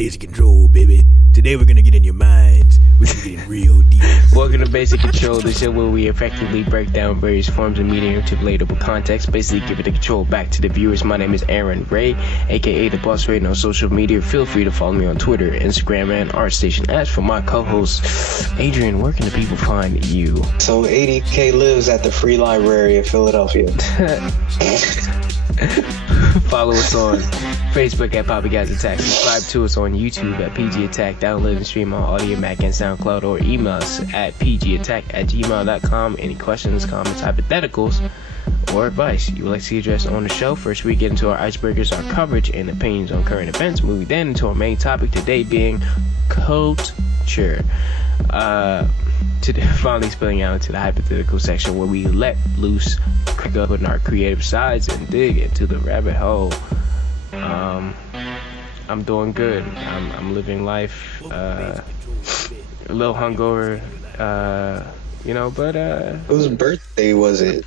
Basic Control, baby. Today we're gonna get in your minds. We're gonna get in real deep. Welcome to Basic Control, the show where we effectively break down various forms of media into relatable context, basically giving the control back to the viewers. My name is Aaron Ray, aka The Boss Ray, on social media. Feel free to follow me on Twitter, Instagram, and ArtStation. As for my co-host, Adrian, where can the people find you? So 80K lives at the Free Library of Philadelphia. Follow us on Facebook at Poppy Guys Attack. Subscribe to us on YouTube at PG Attack. Download and stream on Audio Mac and SoundCloud, or email us at pgattack@gmail.com. Any questions, comments, hypotheticals, or advice you would like to see addressed on the show. First, we get into our icebreakers, our coverage and opinions on current events. Moving then into our main topic today being culture. Today, finally spilling out into the hypothetical section where we let loose, pick up on our creative sides and dig into the rabbit hole. I'm doing good. I'm living life. A little hungover, but whose birthday was it?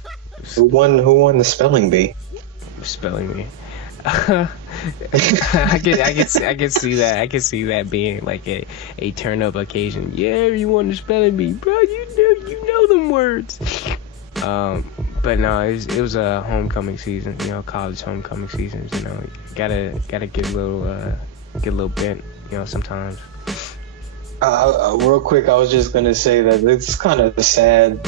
Who won the spelling bee? Spelling bee. I can see that. I can see that being like a turn up occasion. Yeah, you want to spelling bee, bro? You know them words. But no, it was a homecoming season. College homecoming seasons. Gotta get a little bent. Sometimes. Real quick, I was just gonna say that it's kind of sad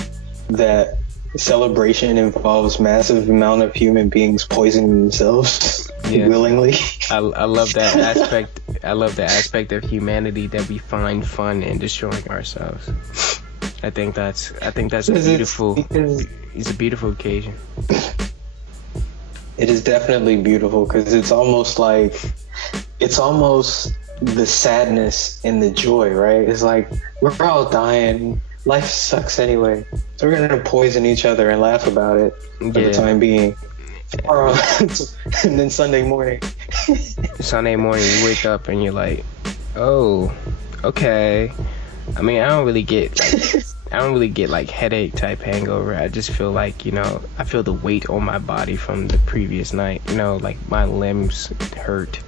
that celebration involves massive amount of human beings poisoning themselves willingly. I love that aspect. I love the aspect of humanity that we find fun in destroying ourselves. I think that's a beautiful. It's a beautiful occasion. It is definitely beautiful because it's almost the sadness and the joy, right? It's like we're all dying. Life sucks anyway. So we're gonna poison each other and laugh about it for the time being. And then Sunday morning, you wake up and you're like, oh, okay. I mean, I don't really get like headache type hangover. I just feel like, I feel the weight on my body from the previous night. Like my limbs hurt.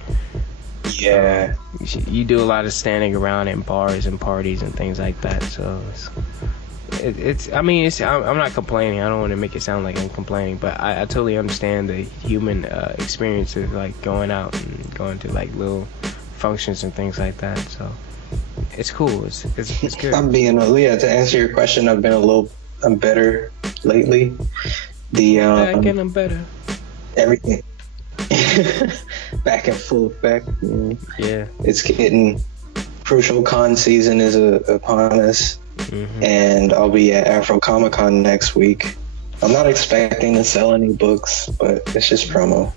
Yeah. You do a lot of standing around in bars and parties and things like that. So I'm not complaining. I don't want to make it sound like I'm complaining, but I totally understand the human experience of like going out and going to like little functions and things like that. So it's cool. It's good. To answer your question, I'm better lately. I'm better. Everything back in full effect. Yeah. It's getting crucial con season is upon us. Mm-hmm. And I'll be at Afro Comic Con next week. I'm not expecting to sell any books, but it's just promo.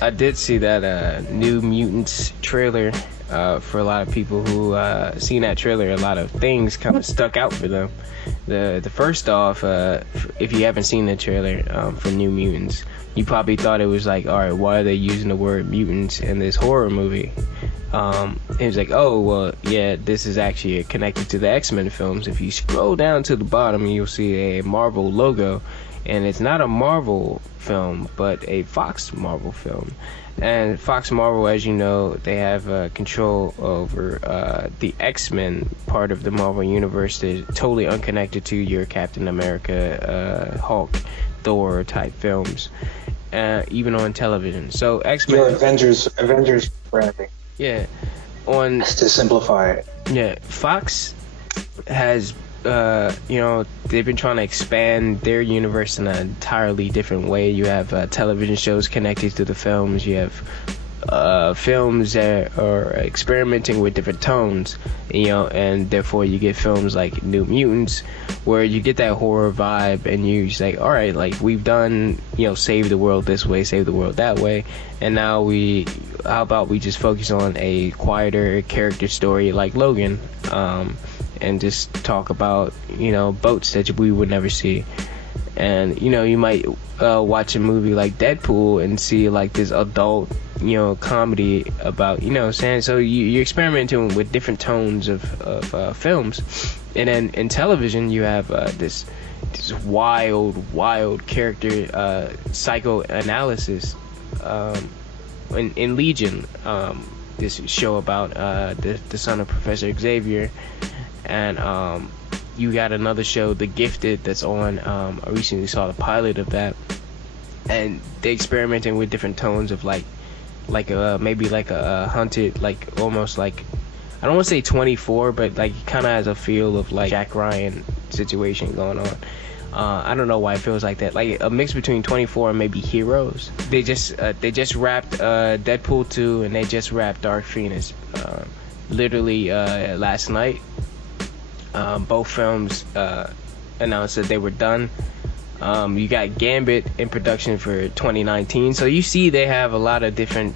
I did see that new Mutants trailer. For a lot of people who seen that trailer, a lot of things kind of stuck out for them. The first off, if you haven't seen the trailer for New Mutants, you probably thought it was like, all right, why are they using the word mutants in this horror movie? It was like, oh, well, yeah, this is actually connected to the X-Men films. If you scroll down to the bottom, you'll see a Marvel logo, and it's not a Marvel film, but a Fox Marvel film. And Fox Marvel, as you know, they have control over the X-Men part of the Marvel universe that is totally unconnected to your Captain America, Hulk, Thor type films, even on television. So X-Men, your Avengers branding. Yeah, to simplify it. Yeah, Fox has they've been trying to expand their universe in an entirely different way. You have television shows connected to the films. You have films that are experimenting with different tones, and therefore you get films like New Mutants, where you get that horror vibe, and you just like, all right, like we've done, save the world this way, save the world that way, and now how about we just focus on a quieter character story like Logan, and just talk about, boats that we would never see. And, you might watch a movie like Deadpool and see like this adult, comedy about, saying, so you're experimenting with different tones of films. And then in television, you have this wild character psychoanalysis in Legion. this show about the son of Professor Xavier, and you got another show, The Gifted, that's on. I recently saw the pilot of that, and they experimenting with different tones of maybe like a hunted, like almost like, I don't want to say 24, but like it kind of has a feel of like Jack Ryan situation going on. I don't know why it feels like that, like a mix between 24 and maybe Heroes. They just wrapped Deadpool 2, and they just wrapped Dark Phoenix literally last night. Both films announced that they were done. You got Gambit in production for 2019, so you see they have a lot of different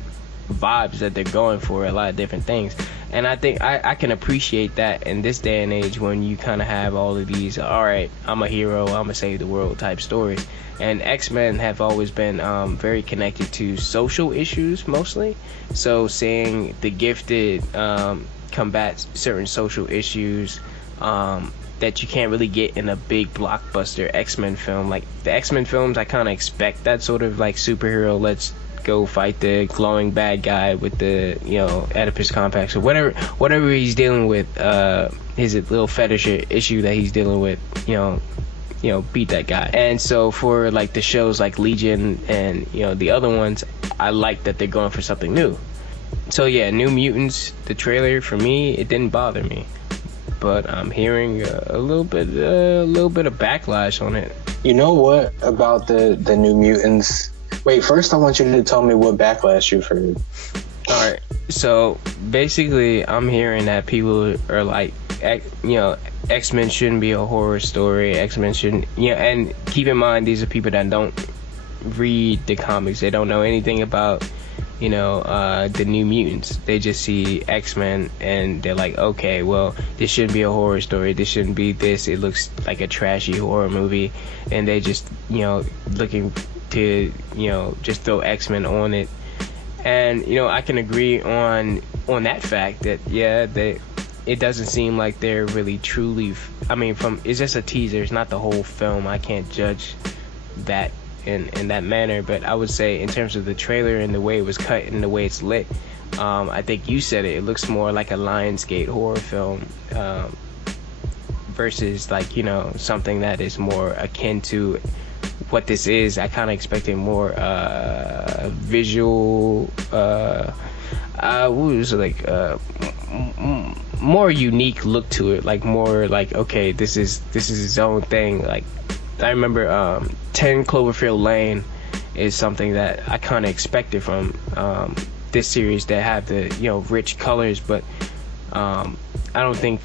vibes that they're going for, a lot of different things, and I think I can appreciate that in this day and age, when you kind of have all of these, all right, I'm a hero, I'm gonna save the world type stories. And X-Men have always been very connected to social issues mostly, so seeing The Gifted combat certain social issues that you can't really get in a big blockbuster X-Men film. Like the X-Men films, I kind of expect that sort of like superhero, let's go fight the glowing bad guy with the, you know, Oedipus complex or whatever he's dealing with, his little fetish issue that he's dealing with, you know, beat that guy. And so for like the shows like Legion and, you know, the other ones, I like that they're going for something new. So yeah, New Mutants, the trailer, for me, it didn't bother me, but I'm hearing a little bit of backlash on it. You know what about the New Mutants? Wait, first I want you to tell me what backlash you've heard. Alright, so basically I'm hearing that people are like, you know, X-Men shouldn't be a horror story, X-Men shouldn't, you know, and keep in mind these are people that don't read the comics, they don't know anything about, you know, the New Mutants. They just see X-Men and they're like, okay, well, this shouldn't be a horror story, this shouldn't be this, it looks like a trashy horror movie, and they just, you know, looking to, you know, just throw X-Men on it. And, you know, I can agree on that fact that, yeah, it doesn't seem like they're really truly, I mean, it's just a teaser, it's not the whole film, I can't judge that in that manner, but I would say in terms of the trailer and the way it was cut and the way it's lit, I think you said it looks more like a Lionsgate horror film, versus like, you know, something that is more akin to what this is. I kind of expected more visual, what was it, like more unique look to it, like more like, okay, this is its own thing. Like I remember 10 Cloverfield Lane is something that I kind of expected from this series that have the, you know, rich colors, but I don't think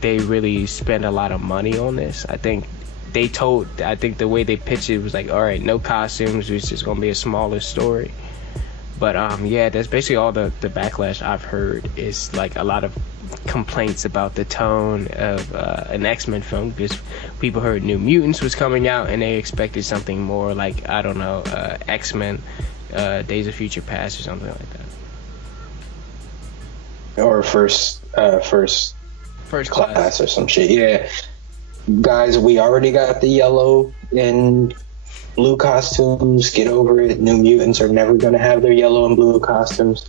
they really spend a lot of money on this. I think the way they pitched it was like, all right, no costumes, it's just gonna be a smaller story. But yeah, that's basically all the backlash I've heard, is like a lot of complaints about the tone of an X-Men film, because people heard New Mutants was coming out and they expected something more like, I don't know, X-Men Days of Future Past or something like that, or first class or some shit. Yeah, guys, we already got the yellow and blue costumes, get over it. New Mutants are never going to have their yellow and blue costumes.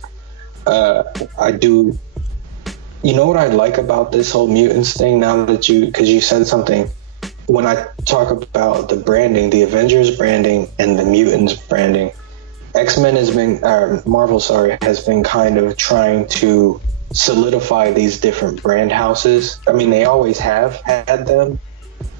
You know what I like about this whole Mutants thing, now that because you said something, when I talk about the branding, the Avengers branding and the Mutants branding, X-Men has been, Marvel, has been kind of trying to solidify these different brand houses. I mean, they always have had them,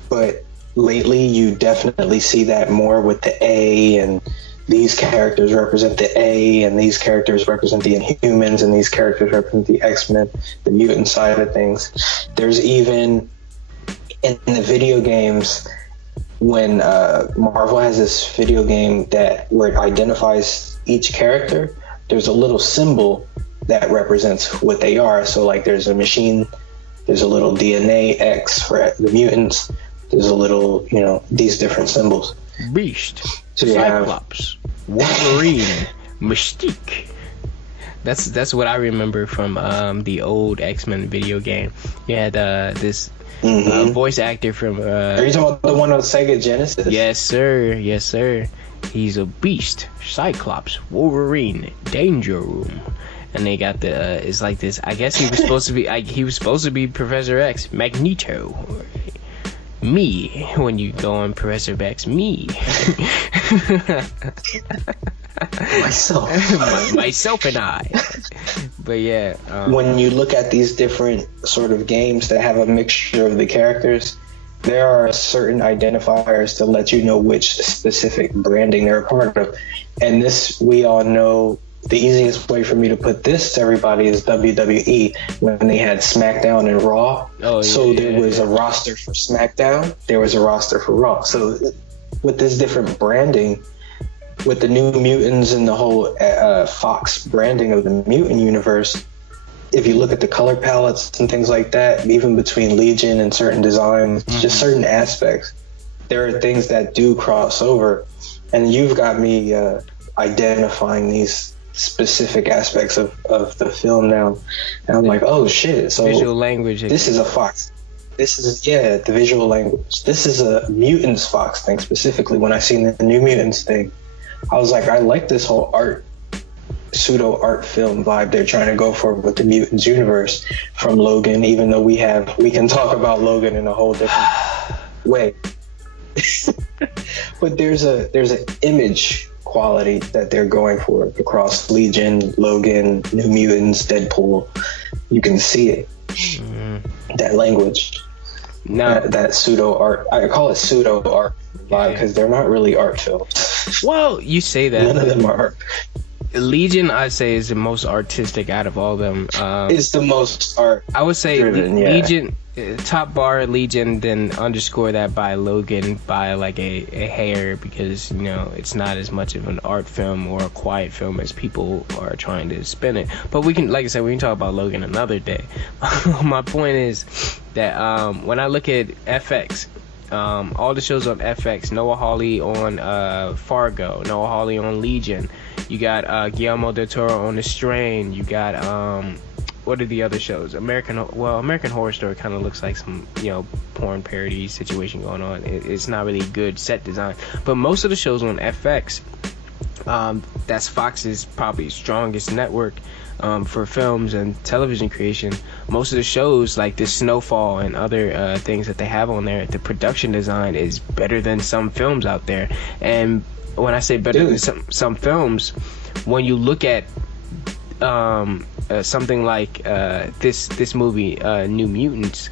but lately you definitely see that more with the A, and these characters represent the A, and these characters represent the Inhumans, and these characters represent the X-Men, the mutant side of things. There's even in the video games, when Marvel has this video game where it identifies each character, there's a little symbol that represents what they are. So like there's a machine, there's a little DNA X for the mutants, there's a little, you know, these different symbols. Beast, so Cyclops, Wolverine, Mystique. That's what I remember from the old X-Men video game. You had this voice actor from. Are you talking about the one on Sega Genesis? Yes, sir. Yes, sir. He's a Beast, Cyclops, Wolverine, Danger Room, and they got the it's like this. I guess he was supposed to be Professor X, Magneto. Me, when you go on Professor X, me. myself and I. But yeah, when you look at these different sort of games that have a mixture of the characters, there are certain identifiers to let you know which specific branding they're a part of. And this, we all know, the easiest way for me to put this to everybody is WWE, when they had SmackDown and Raw. There was a roster for SmackDown, there was a roster for Raw. So with this different branding, with the New Mutants and the whole Fox branding of the mutant universe, if you look at the color palettes and things like that, even between Legion and certain designs, just certain aspects, there are things that do cross over. And you've got me identifying these specific aspects of the film now. And I'm like, oh shit. So visual language. This is a Fox. This is, the visual language. This is a Mutants Fox thing specifically. When I seen the New Mutants thing, I was like, I like this whole pseudo art film vibe they're trying to go for with the Mutants universe from Logan, even though we can talk about Logan in a whole different way. But there's an image quality that they're going for across Legion, Logan, New Mutants, Deadpool. You can see it. That language. That pseudo art. I call it pseudo art vibe because they're not really art films. Well, you say that. None of them are art. Legion, I say, is the most artistic out of all of them. It's the most art. I would say driven, Legion, top bar Legion, then underscore that by Logan by like a hair, because it's not as much of an art film or a quiet film as people are trying to spin it. But we can, like I said, we can talk about Logan another day. My point is that when I look at FX. All the shows on FX, Noah Hawley on Fargo, Noah Hawley on Legion. You got Guillermo del Toro on The Strain. You got what are the other shows? American Horror Story kind of looks like some porn parody situation going on. It's not really good set design, but most of the shows on FX, that's Fox's probably strongest network for films and television creation. Most of the shows like this Snowfall and other things that they have on there, the production design is better than some films out there. And when I say better than some films, when you look at something like this movie, New Mutants,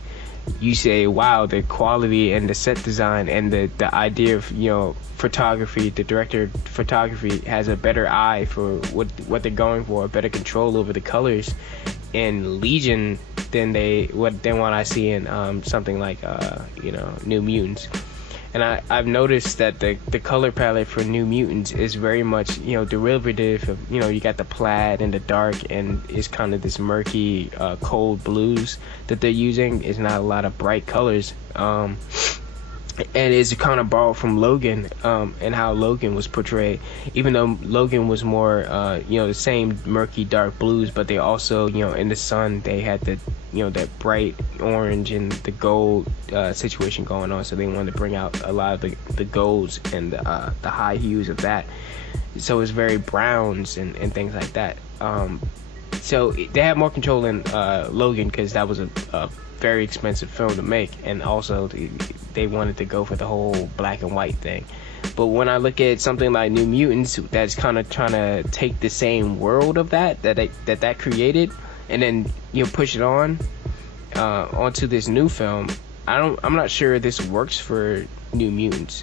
you say, wow, the quality and the set design and the idea of photography, the director of photography has a better eye for what they're going for, a better control over the colors in Legion than what I see in something like New Mutants. And I've noticed that the color palette for New Mutants is very much derivative of you got the plaid and the dark, and it's kind of this murky cold blues that they're using. It's not a lot of bright colors, and it's kind of borrowed from Logan and how Logan was portrayed, even though Logan was more the same murky dark blues, but they also in the sun they had the that bright orange and the gold situation going on, so they wanted to bring out a lot of the golds and the high hues of that, so it's very browns and things like that. So they had more control in Logan because that was a very expensive film to make, and also they wanted to go for the whole black and white thing. But when I look at something like New Mutants, that's kind of trying to take the same world of that created, and then push it onto this new film. I'm not sure this works for New Mutants,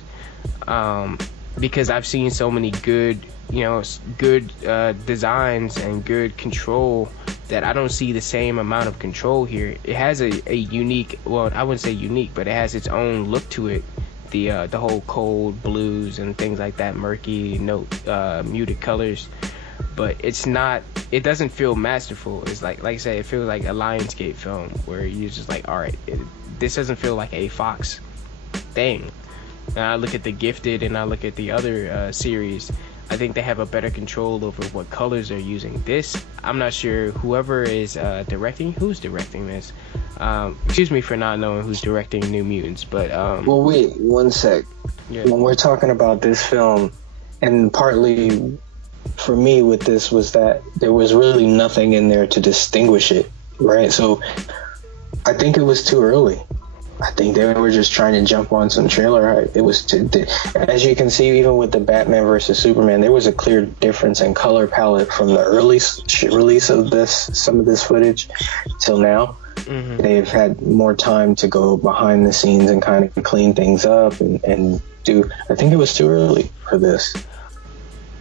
because I've seen so many good designs and good control that I don't see the same amount of control here. It has a unique, well, I wouldn't say unique, but it has its own look to it. The whole cold blues and things like that, murky muted colors, but it doesn't feel masterful. It's like I say, it feels like a Lionsgate film where you're just like, all right, this doesn't feel like a Fox thing. And I look at The Gifted and I look at the other series, I think they have a better control over what colors they're using. This, I'm not sure whoever is directing, who's directing this. Excuse me for not knowing who's directing New Mutants, but well, wait one sec. Yeah. When we're talking about this film, and partly for me with this was that there was really nothing in there to distinguish it, right? So I think it was too early. I think they were just trying to jump on some trailer hype. It was as you can see, even with the Batman versus Superman, there was a clear difference in color palette from the early release of some of this footage till now. Mm-hmm. They've had more time to go behind the scenes and kind of clean things up and do. I think it was too early for this.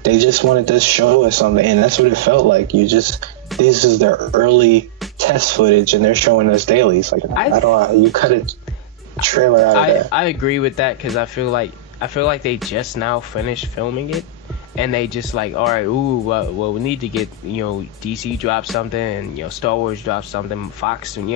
They just wanted to show us something, and that's what it felt like. This is their early test footage, and they're showing us dailies. Like, you cut a trailer out of that. I agree with that, because I feel like they just now finished filming it, and they just like, all right, well, we need to get, DC drop something, and Star Wars drop something, Fox, and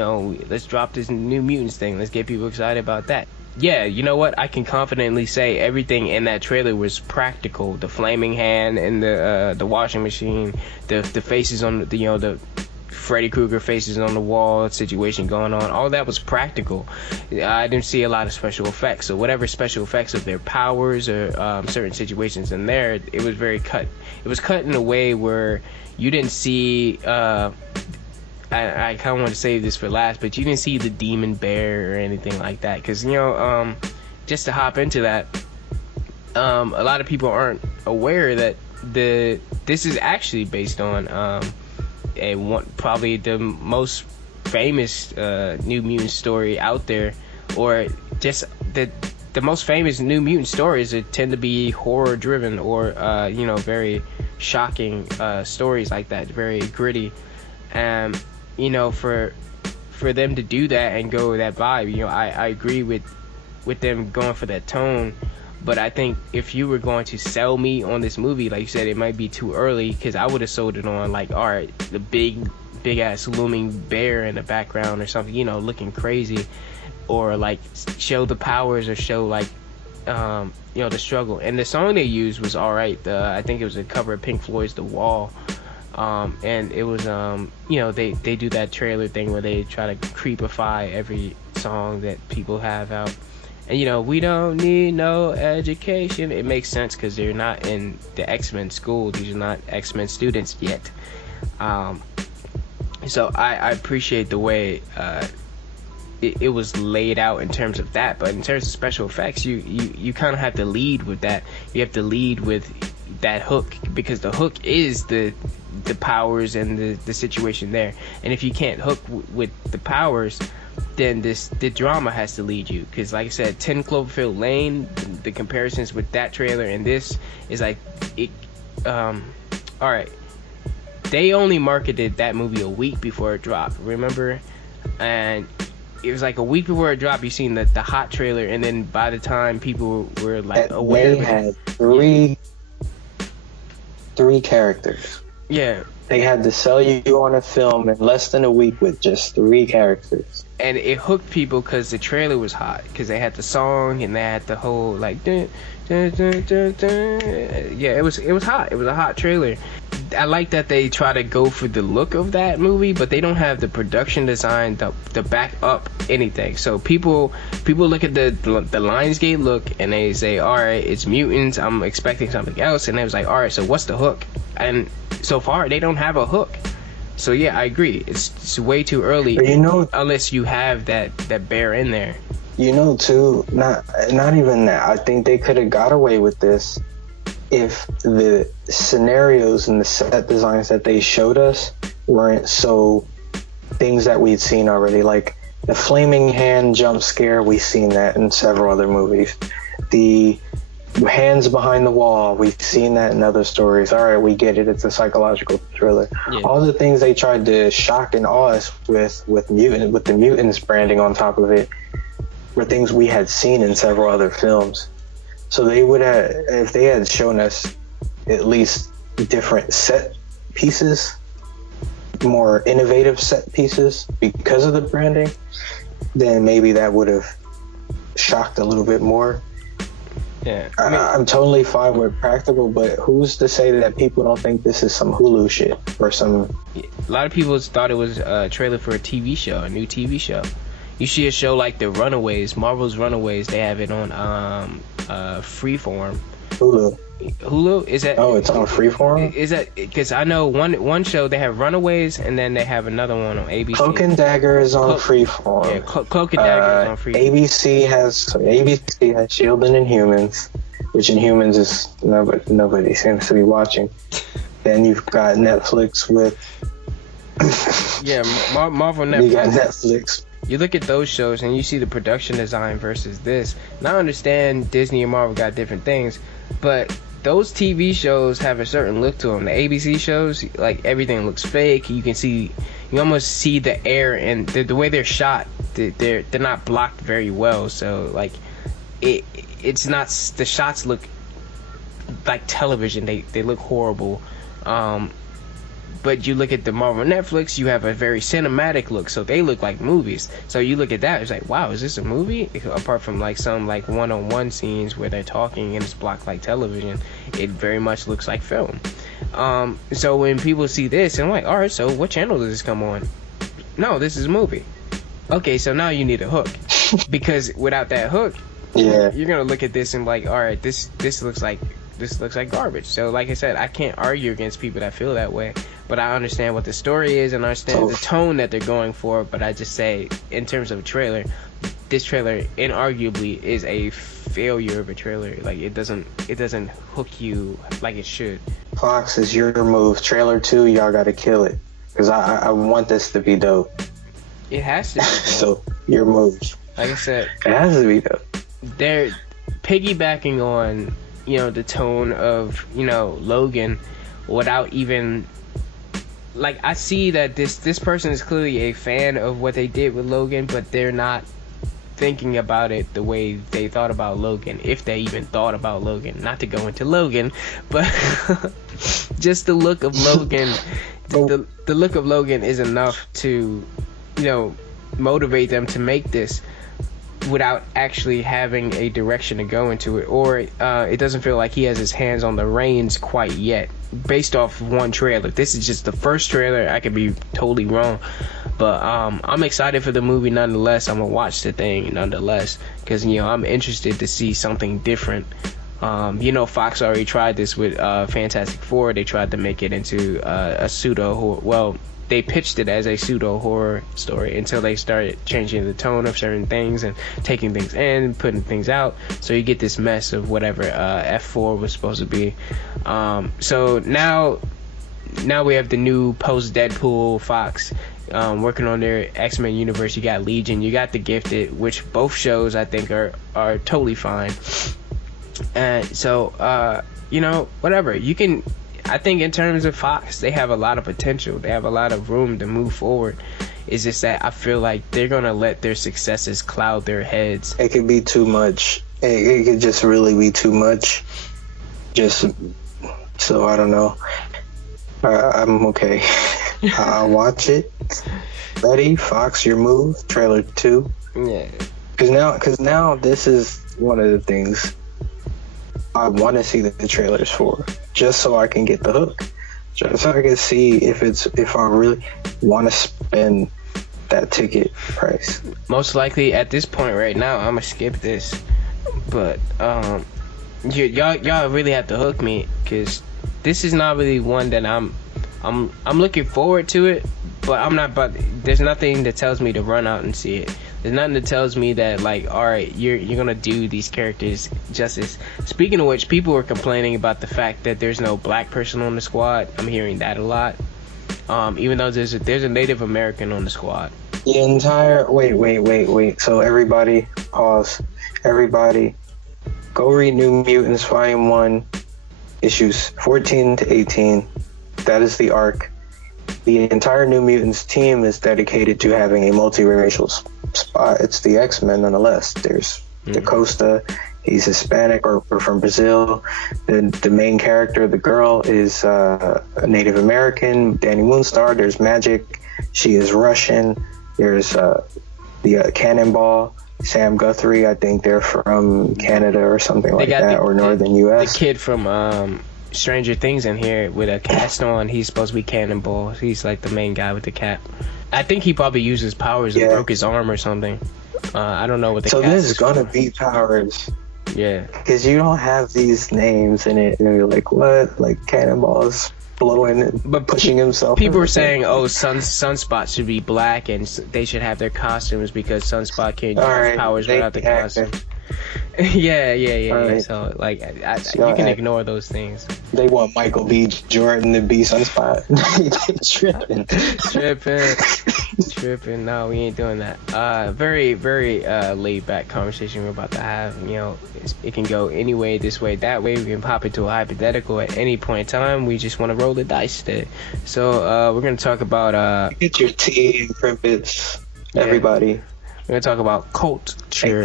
let's drop this New Mutants thing. Let's get people excited about that. Yeah, you know what? I can confidently say everything in that trailer was practical. The flaming hand and the washing machine, the faces on the Freddy Krueger faces on the wall situation going on. All that was practical. I didn't see a lot of special effects. So whatever special effects of their powers or certain situations in there, it was very cut. It was cut in a way where you didn't see. I kind of want to save this for last, but you didn't see the demon bear or anything like that, because just to hop into that, a lot of people aren't aware that this is actually based on probably the most famous New Mutant story out there, or just the most famous New Mutant stories that tend to be horror driven, or very shocking stories like that, very gritty. For them to do that and go that vibe, I agree with them going for that tone. But I think if you were going to sell me on this movie, like you said, it might be too early, because I would have sold it on like, all right, the big ass looming bear in the background or something, looking crazy, or like show the powers, or show like the struggle. And the song they used was all right. I think it was a cover of Pink Floyd's The Wall. And it was they do that trailer thing where they try to creepify every song that people have out, and we don't need no education. It makes sense, because they're not in the X-Men school. These are not X-Men students yet. So I appreciate the way it was laid out in terms of that. But in terms of special effects, you kind of have to lead with that. You have to lead with that hook, because the hook is the powers and the situation there. And if you can't hook with the powers, then the drama has to lead you. Because like I said, 10 Cloverfield Lane, the comparisons with that trailer and this is like it. All right, they only marketed that movie a week before it dropped, remember? And it was like a week before it dropped, you seen the hot trailer, and then by the time people were like aware, they had three characters. Yeah. They had to sell you on a film in less than a week with just 3 characters. And it hooked people because the trailer was hot, because they had the song and they had the whole like dun, dun, dun, dun, dun. Yeah, it was hot. It was a hot trailer. I like that they try to go for the look of that movie, but they don't have the production design to back up anything. So people look at the Lionsgate look and they say, all right, it's mutants, I'm expecting something else, and they was like, all right, so what's the hook? And so far they don't have a hook. So yeah, I agree, it's way too early, unless you have that bear in there. Too, not even that. I think they could have got away with this if the scenarios and the set designs that they showed us weren't so things that we'd seen already. Like the flaming hand jump scare, we've seen that in several other movies. The hands behind the wall, we've seen that in other stories. All right, we get it, it's a psychological thriller. Yeah. All the things they tried to shock and awe us with the mutants branding on top of it were things we had seen in several other films. So they would have, if they had shown us at least different set pieces, more innovative set pieces because of the branding, then maybe that would have shocked a little bit more. Yeah, I'm totally fine with practical, but who's to say that people don't think this is some Hulu shit or some... A lot of people thought it was a trailer for a TV show, a new TV show. You see a show like The Runaways, Marvel's Runaways, they have it on Freeform, Hulu. Hulu? Is that? Oh, it's on Freeform? Is that because I know one show they have Runaways, and then they have another one on ABC. Cloak and Dagger is on Freeform. Yeah, Cloak and Dagger is on Freeform. ABC has Shield and Inhumans, which Inhumans is nobody seems to be watching. Then you've got Netflix with yeah, Marvel Netflix. You got Netflix. You look at those shows and you see the production design versus this. And I understand Disney and Marvel got different things, but those TV shows have a certain look to them. The ABC shows, like, everything looks fake. You almost see the air, and the way they're shot, they're not blocked very well. So like, it's not, the shots look like television. They look horrible. But you look at the Marvel Netflix, you have a very cinematic look, so they look like movies. So you look at that, it's like, wow, is this a movie? Apart from like some like one-on-one scenes where they're talking and it's blocked like television, it very much looks like film. So when people see this, I'm like, all right, so what channel does this come on? No, this is a movie. Okay, so now you need a hook, because without that hook, yeah, you're gonna look at this and be like, all right, this looks like garbage. So like I said, I can't argue against people that feel that way, but I understand what the story is and I understand the tone that they're going for. But I just say, in terms of a trailer, this trailer inarguably is a failure of a trailer. Like, it doesn't hook you like it should. Fox, is your move. Trailer 2, y'all gotta kill it, because I want this to be dope. It has to be dope. So your move. Like I said, it has to be dope. They're piggybacking on, the tone of, Logan, without even, like, I see that this person is clearly a fan of what they did with Logan, but they're not thinking about it the way they thought about Logan, if they even thought about Logan. Not to go into Logan, but just the look of Logan, the look of Logan is enough to, motivate them to make this, without actually having a direction to go into it, or it doesn't feel like he has his hands on the reins quite yet, based off one trailer. This is just the first trailer. I could be totally wrong, but I'm excited for the movie nonetheless. I'm gonna watch the thing nonetheless, because I'm interested to see something different. Fox already tried this with Fantastic Four. They tried to make it into a pseudo, they pitched it as a pseudo horror story until they started changing the tone of certain things and taking things in, putting things out. So you get this mess of whatever F4 was supposed to be. So now we have the new post Deadpool Fox working on their X-Men universe. You got Legion, you got The Gifted, which both shows I think are totally fine. And so whatever you can. I think in terms of Fox, they have a lot of potential. They have a lot of room to move forward. It's just that I feel like they're going to let their successes cloud their heads. It could be too much. It could just really be too much. So I don't know. I'm okay. I'll watch it. Ready? Fox, your move. Trailer 2. Yeah. Because now this is one of the things I want to see the trailers for, just so I can get the hook, just so I can see if I really want to spend that ticket price. Most likely at this point right now, I'm gonna skip this, but y'all really have to hook me, because this is not really one that I'm looking forward to it, but I'm not. But there's nothing that tells me to run out and see it. There's nothing that tells me that, like, all right, you're gonna do these characters justice. Speaking of which, people were complaining about the fact that there's no black person on the squad. I'm hearing that a lot. Even though there's a Native American on the squad. The entire wait. So everybody, pause. Everybody, go read New Mutants Volume 1, issues 14 to 18. That is the arc. The entire New Mutants team is dedicated to having a multiracial spot. It's the X-Men nonetheless. There's DaCosta, he's Hispanic or from Brazil. The main character, the girl, is a Native American, Danny Moonstar. There's Magic, she is Russian. There's the Cannonball, Sam Guthrie, I think they're from Canada or something like that, or northern U.S. The kid from Stranger Things in here with a cast on. He's supposed to be Cannonball. He's like the main guy with the cap. I think he probably uses powers and broke his arm or something. I don't know what the cast So this is is gonna for. be powers. Yeah. Because you don't have these names in it, and you're like, what? Like Cannonball's blowing and But pushing himself. People were saying, oh, Sunspot should be black and they should have their costumes because Sunspot can't use his powers without the costume. yeah. Right. So, like, you can ignore those things. They want Michael B. Jordan to be Sunspot. Tripping. No, we ain't doing that. Very, very laid back conversation we're about to have. You know, it can go any way, this way, that way. We can pop into a hypothetical at any point in time. We just want to roll the dice today. So we're gonna talk about get your tea and crimpets, everybody. We're gonna talk about culture.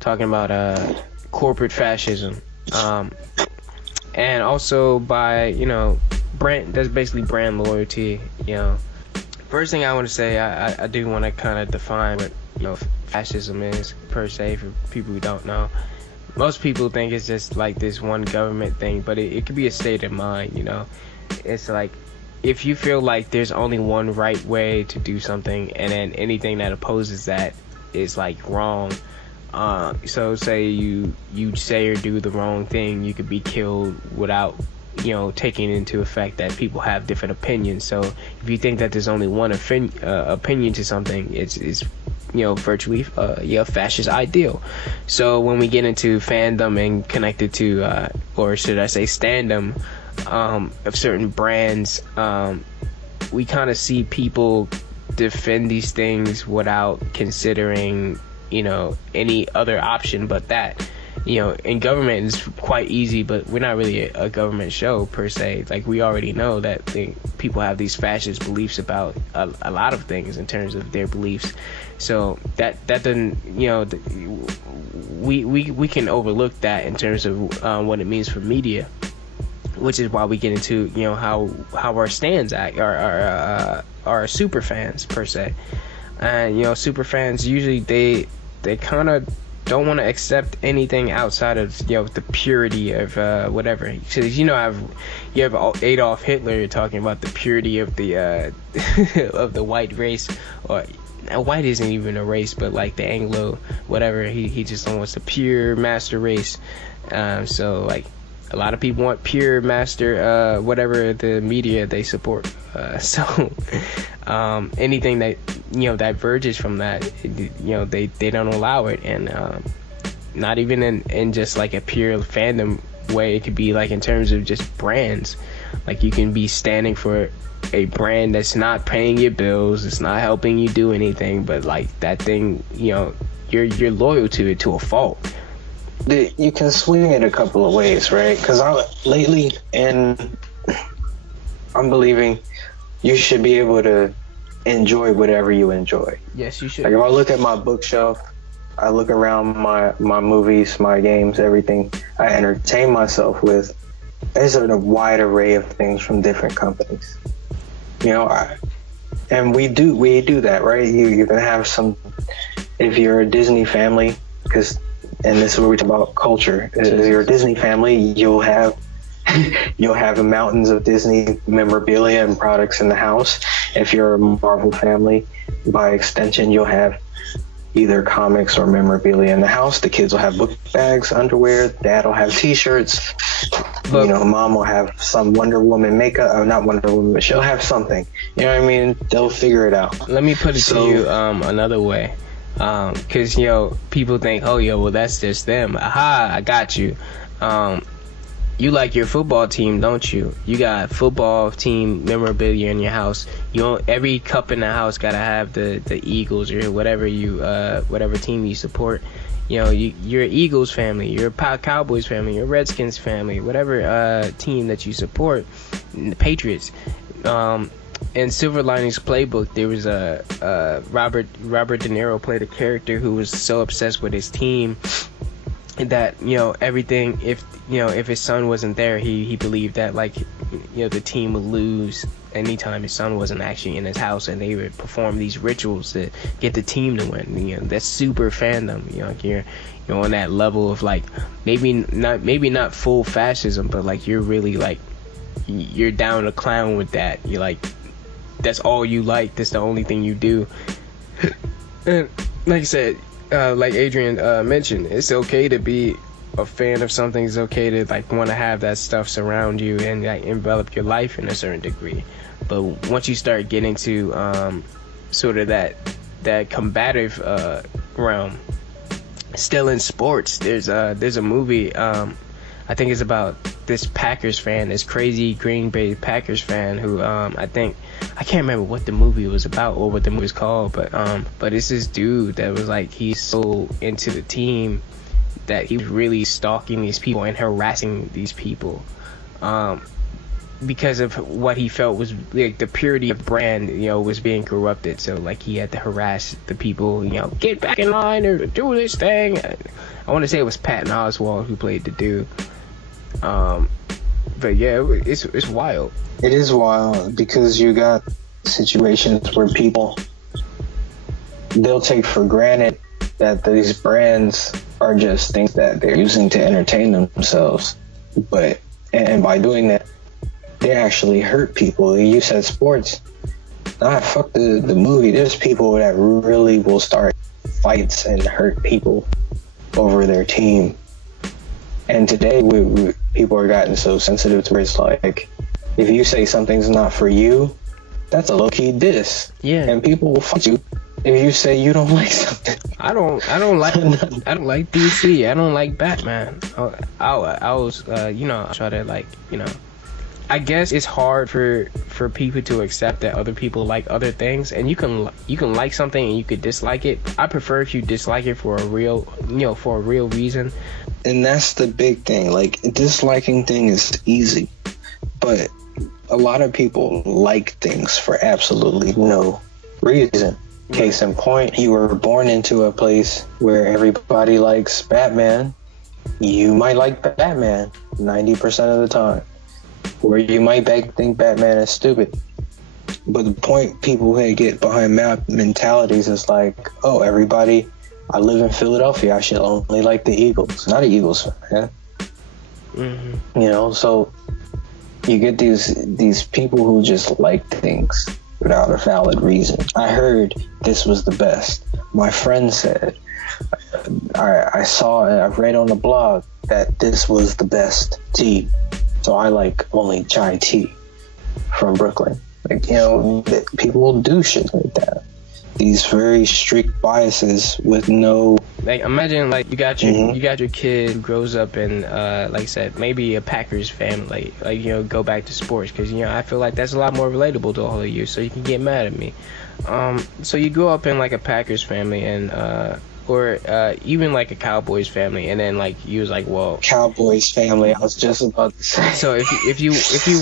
Talking about corporate fascism, and also by, you know, brand. That's basically brand loyalty. You know, first thing I want to say, I do want to kind of define what, you know, fascism is per se for people who don't know. Most people think it's just like this one government thing, but it could be a state of mind. You know, it's like if you feel like there's only one right way to do something, and then anything that opposes that is like wrong. So say you say or do the wrong thing, you could be killed without, you know, taking into effect that people have different opinions. So if you think that there's only one opinion to something, it's you know, virtually fascist ideal. So when we get into fandom and connected to or should I say standom of certain brands, we kind of see people defend these things without considering, you know, any other option but that. You know, in government it's quite easy, but we're not really a government show per se. Like, we already know that people have these fascist beliefs about a lot of things in terms of their beliefs. So that doesn't, you know, we can overlook that in terms of what it means for media, which is why we get into, you know, how our stands act, our super fans per se. And, you know, super fans usually they kind of don't want to accept anything outside of, you know, the purity of whatever. Because, you know, you have Adolf Hitler talking about the purity of the of the white race, or white isn't even a race, but like the Anglo whatever. He just wants a pure master race. So like a lot of people want pure master whatever the media they support. So anything that, you know, diverges from that, you know, they don't allow it. And not even in just like a pure fandom way, it could be like in terms of just brands. Like, you can be standing for a brand that's not paying your bills, it's not helping you do anything, but like that thing, you know, you're loyal to it to a fault. You can swing it a couple of ways, right? Because lately, and I'm believing you should be able to enjoy whatever you enjoy. Yes, you should. Like, if I look at my bookshelf, I look around my movies, my games, everything I entertain myself with, there's a wide array of things from different companies. You know, and we do that, right? You can have some, if you're a Disney family, and this is where we talk about culture. If you're a Disney family, you'll have mountains of Disney memorabilia and products in the house. If you're a Marvel family, by extension, you'll have either comics or memorabilia in the house. The kids will have book bags, underwear. Dad will have T-shirts. You know, mom will have some Wonder Woman makeup. Not Wonder Woman, but she'll have something. You know what I mean? They'll figure it out. Let me put it to you another way. Because, you know, people think, oh, yo, well, that's just them. Aha, I got you. You like your football team, don't you? You got football team memorabilia in your house. Every cup in the house gotta have the Eagles or whatever team you support. You know, you're an Eagles family, you're a Cowboys family, you're a Redskins family, whatever team that you support. The Patriots. In Silver Linings Playbook, there was Robert De Niro played a character who was so obsessed with his team that, you know, everything, if his son wasn't there, he believed that, like, you know, the team would lose anytime his son wasn't actually in his house, and they would perform these rituals to get the team to win. You know, that's super fandom. You know, like you're on that level of, like, maybe not full fascism, but like you're really like, you're down to clown with that. You're like, that's all you like, that's the only thing you do. And like I said, like Adrian mentioned, it's okay to be a fan of something. It's okay to like want to have that stuff surround you and like envelop your life in a certain degree. But once you start getting to sort of that combative realm, still in sports, there's a movie, I think it's about this Packers fan, this crazy Green Bay Packers fan who I can't remember what the movie was about or what the movie was called, but it's this dude that was like, he's so into the team that he was really stalking these people and harassing these people because of what he felt was like the purity of brand, was being corrupted. So like he had to harass the people, get back in line or do this thing. I want to say it was Patton Oswalt who played the dude. But yeah, it's wild. It is wild because you got situations where people, they'll take for granted that these brands are just things that they're using to entertain themselves. And by doing that, they actually hurt people. You said sports. Fuck the movie. There's people that really will start fights and hurt people over their team. And today, people are gotten so sensitive to where it's like, if you say something's not for you, that's a low-key diss. Yeah. And people will fight you if you say you don't like something. I don't like DC. I don't like Batman. I was I try to like, I guess it's hard for people to accept that other people like other things, and you can like something and you could dislike it. I prefer if you dislike it for a real reason. And that's the big thing. Like, disliking thing is easy, but a lot of people like things for absolutely no reason. Case in point, you were born into a place where everybody likes Batman. You might like Batman 90% of the time, or you might think Batman is stupid. But the point people get behind mentalities is like, oh, I live in Philadelphia, I should only like the Eagles. Not an Eagles fan. Mm-hmm. So you get these people who just like things without a valid reason. I heard this was the best. My friend said, I read on the blog that this was the best tea. So I like only chai tea from Brooklyn. Like, people do shit like that. These very strict biases with no, like, imagine like you got your kid who grows up in like I said, maybe a Packers family, like go back to sports, because I feel like that's a lot more relatable to all of you, so you can get mad at me. So you grow up in like a Packers family and or even like a Cowboys family, and then like you was like, well, Cowboys family, I was just about to say. So if you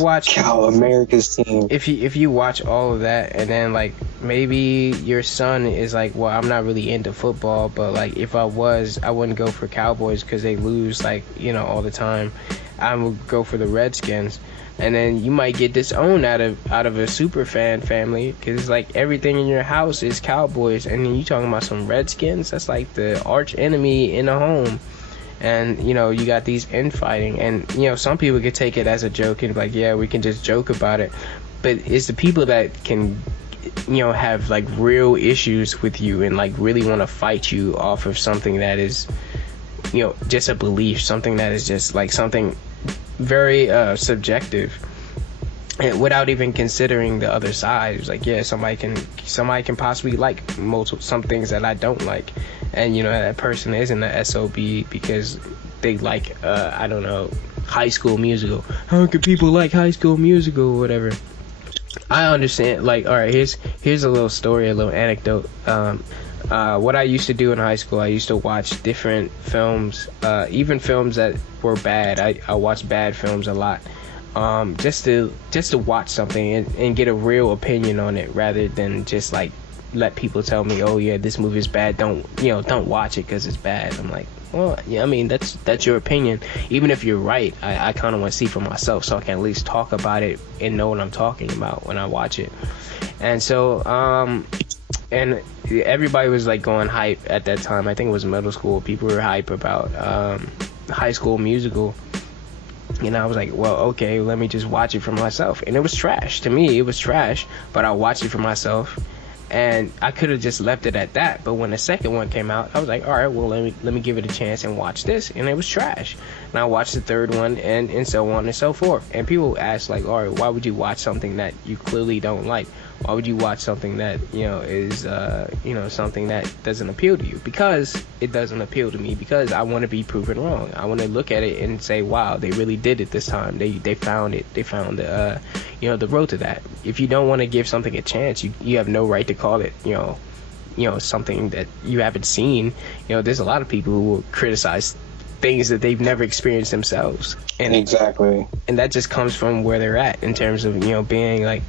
watch America's team, if you watch all of that, and then like maybe your son is like, well, I'm not really into football, but like if I was, I wouldn't go for Cowboys because they lose like all the time. I would go for the Redskins. And then you might get disowned out of a super fan family, because like everything in your house is Cowboys, and then you talking about some Redskins. That's like the arch enemy in the home. And you got these infighting, and some people could take it as a joke and be like, yeah, we can just joke about it. But it's the people that can have like real issues with you and like really want to fight you off of something that is just a belief, something that is just like something very subjective, and without even considering the other side. It's like, yeah, somebody can possibly like some things that I don't like, and that person isn't a SOB because they like I don't know, High School Musical. How could people like High School Musical or whatever? I understand. Like, all right, here's a little story, a little anecdote. What I used to do in high school, I used to watch different films, even films that were bad. I watched bad films a lot, just to watch something and get a real opinion on it, rather than just like let people tell me, oh yeah, this movie is bad, don't watch it because it's bad. I'm like, well, yeah, I mean, that's your opinion. Even if you're right, I kind of want to see for myself, so I can at least talk about it and know what I'm talking about when I watch it. And so and everybody was like going hype at that time. I think it was middle school. People were hype about High School Musical, and I was like, well, okay, let me just watch it for myself. And it was trash. To me, it was trash, but I watched it for myself, And I could have just left it at that, but when the second one came out, I was like, all right, well, let me give it a chance and watch this, and it was trash. And I watched the third one, and so on and so forth. And people ask, like, all right, why would you watch something that you clearly don't like? Why would you watch something that, is, something that doesn't appeal to you? Because it doesn't appeal to me, because I want to be proven wrong. I want to look at it and say, wow, they really did it this time. They found it. They found the road to that. If you don't want to give something a chance, you have no right to call it, something that you haven't seen. There's a lot of people who will criticize things that they've never experienced themselves. And exactly. And that just comes from where they're at in terms of, being like,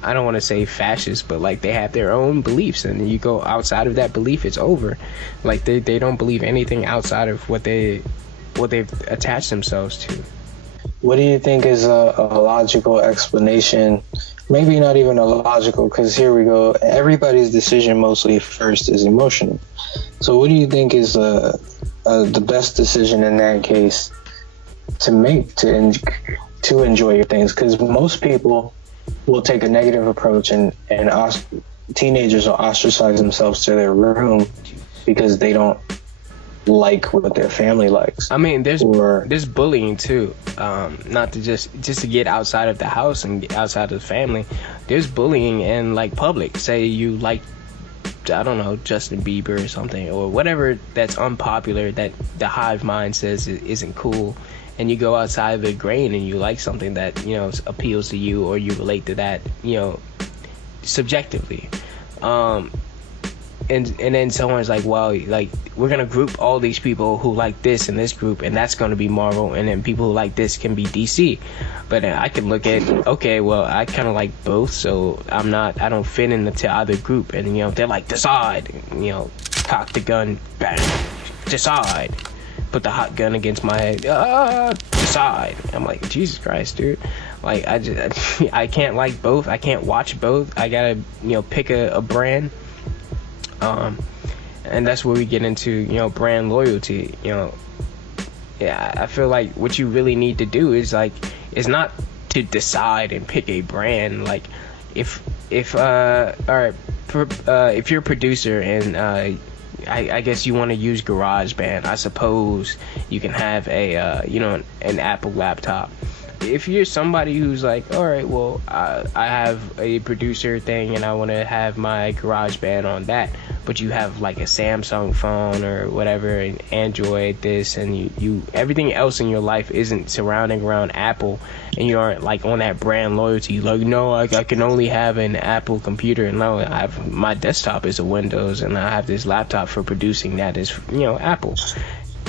I don't want to say fascist, but like they have their own beliefs, and you go outside of that belief, it's over. Like they don't believe anything outside of what they've attached themselves to. What do you think is a logical explanation? Maybe not even a logical, because here we go. Everybody's decision mostly first is emotional. So what do you think is the best decision in that case to make to enjoy your things? Because most people will take a negative approach, and teenagers will ostracize themselves to their room because they don't like what their family likes. I mean, there's bullying too. Not to just to get outside of the house and get outside of the family. There's bullying in like public. Say you like, I don't know, Justin Bieber or something, or whatever that's unpopular that the hive mind says isn't cool, and you go outside of the grain and you like something that appeals to you, or you relate to that subjectively, and then someone's like, well, like we're gonna group all these people who like this in this group, and that's gonna be Marvel, and then people who like this can be DC. But I can look at, okay, well, I kind of like both, so I don't fit into either group. And they're like, decide, cock the gun, bang, decide, put the hot gun against my head, decide. I'm like, Jesus Christ, dude. Like I can't like both. I can't watch both. I gotta pick a brand. And that's where we get into brand loyalty. Yeah, I feel like what you really need to do is not to decide and pick a brand. Like if you're a producer and I guess you want to use GarageBand, I suppose you can have an Apple laptop. If you're somebody who's like, all right, well, I have a producer thing and I want to have my GarageBand on that, but you have like a Samsung phone or whatever, and Android this, and you everything else in your life isn't surrounding around Apple, and you aren't like on that brand loyalty, like, no, I can only have an Apple computer. No, my desktop is a Windows, and I have this laptop for producing that is Apple.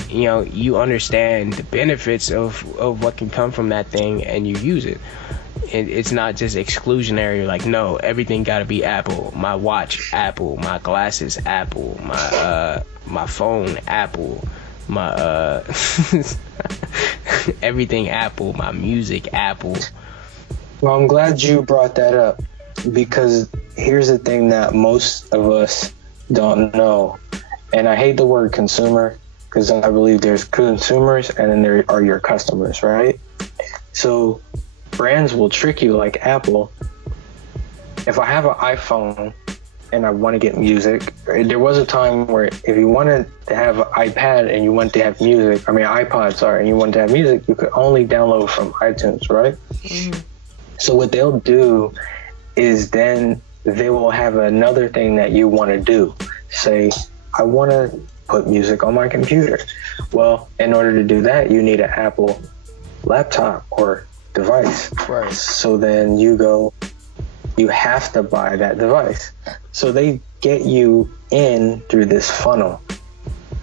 You understand the benefits of what can come from that thing, and you use it. It's not just exclusionary, like, no, everything gotta be Apple. My watch, Apple. My glasses, Apple. My phone, Apple. My everything Apple. My music, Apple. Well, I'm glad you brought that up, because here's the thing that most of us don't know, and I hate the word consumer, because I believe there's consumers and then there are your customers, right? So brands will trick you like Apple. If I have an iPhone and I want to get music, there was a time where if you wanted to have an iPad and you wanted to have music, iPod, sorry, and you wanted to have music, you could only download from iTunes, right? Mm-hmm. So what they'll do is then they will have another thing that you want to do. Say, I want to put music on my computer. Well, in order to do that, you need an Apple laptop or device. Right. So then you have to buy that device. So they get you in through this funnel.